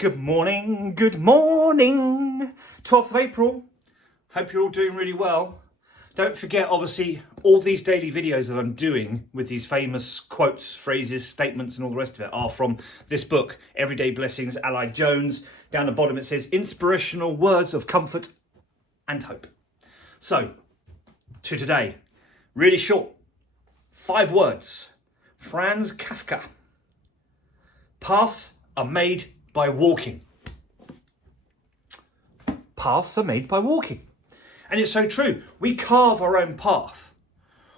Good morning, good morning. 12th of April. Hope you're all doing really well. Don't forget, obviously, all these daily videos that I'm doing with these famous quotes, phrases, statements, and all the rest of it are from this book, Everyday Blessings, Ally Jones. Down the bottom it says, inspirational words of comfort and hope. So, to today, really short, 5 words. Franz Kafka. Paths are made by walking. Paths are made by walking. And it's so true. We carve our own path.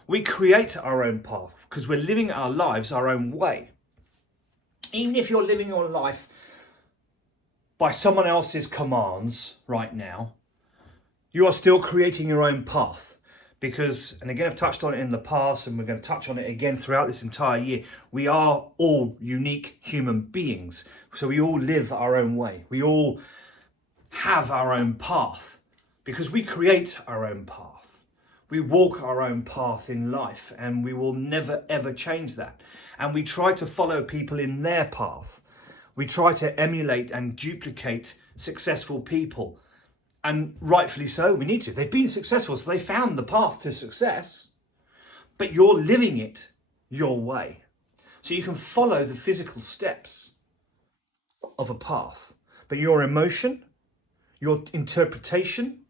We create our own path because we're living our lives our own way. Even if you're living your life by someone else's commands right now, you are still creating your own path. Because, and again, I've touched on it in the past, and we're going to touch on it again throughout this entire year, we are all unique human beings. So we all live our own way. We all have our own path because we create our own path. We walk our own path in life, and we will never, ever change that. And we try to follow people in their path. We try to emulate and duplicate successful people. And rightfully so, we need to. They've been successful, so they found the path to success. But you're living it your way. So you can follow the physical steps of a path. But your emotion, your interpretation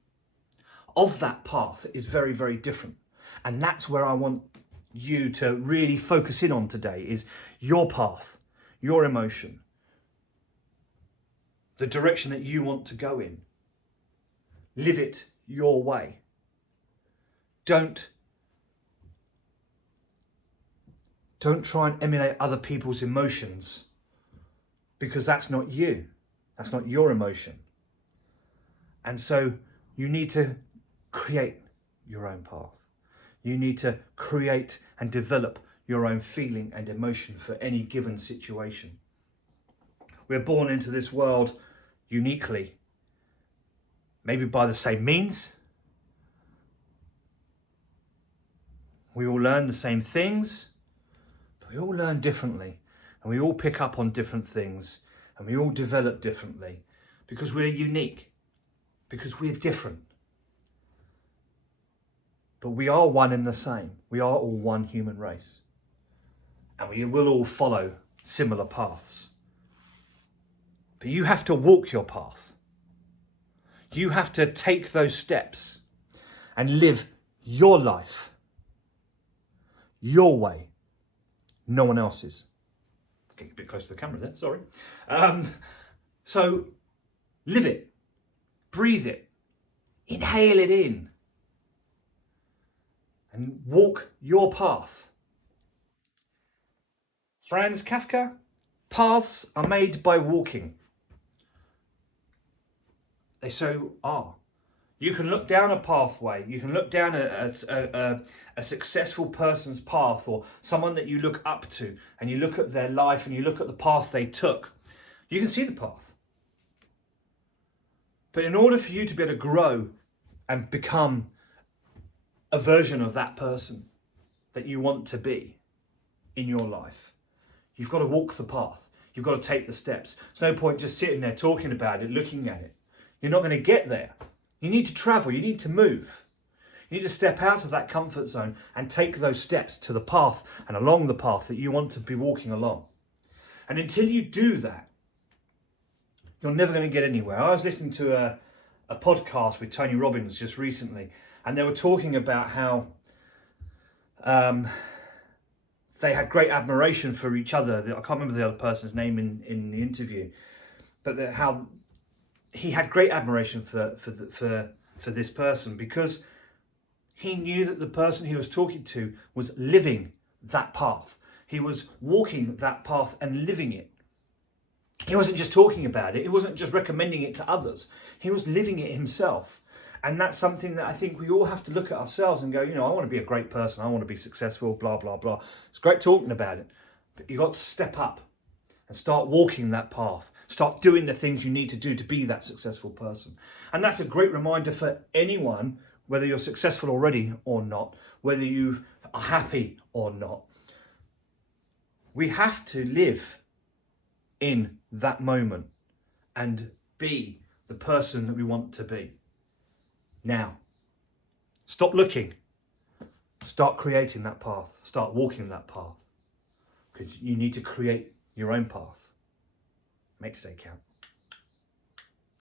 of that path is very, very different. And that's where I want you to really focus in on today, is your path, your emotion, the direction that you want to go in. Live it your way. Don't try and emulate other people's emotions, because that's not you. That's not your emotion. And so you need to create your own path. You need to create and develop your own feeling and emotion for any given situation. We're born into this world uniquely. Maybe by the same means. We all learn the same things, but we all learn differently. And we all pick up on different things. And we all develop differently. Because we're unique. Because we're different. But we are one and the same. We are all one human race. And we will all follow similar paths. But you have to walk your path. You have to take those steps and live your life, your way, no one else's. Getting a bit close to the camera there, sorry. So live it, breathe it, inhale it in, and walk your path. Franz Kafka, paths are made by walking. They so are. You can look down a pathway. You can look down a successful person's path, or someone that you look up to, and you look at their life and you look at the path they took. You can see the path. But in order for you to be able to grow and become a version of that person that you want to be in your life, you've got to walk the path. You've got to take the steps. There's no point just sitting there talking about it, looking at it. You're not going to get there. You need to travel. You need to move. You need to step out of that comfort zone and take those steps to the path and along the path that you want to be walking along. And until you do that, you're never going to get anywhere. I was listening to a podcast with Tony Robbins just recently, and they were talking about how they had great admiration for each other. I can't remember the other person's name in the interview, but how he had great admiration for this person because he knew that the person he was talking to was living that path. He was walking that path and living it. He wasn't just talking about it. He wasn't just recommending it to others. He was living it himself. And that's something that I think we all have to look at ourselves and go, I want to be a great person. I want to be successful, blah, blah, blah. It's great talking about it, but you've got to step up and start walking that path. Start doing the things you need to do to be that successful person. And that's a great reminder for anyone, whether you're successful already or not, whether you are happy or not. We have to live in that moment and be the person that we want to be. Now, stop looking. Start creating that path. Start walking that path. Because you need to create your own path. Make today count.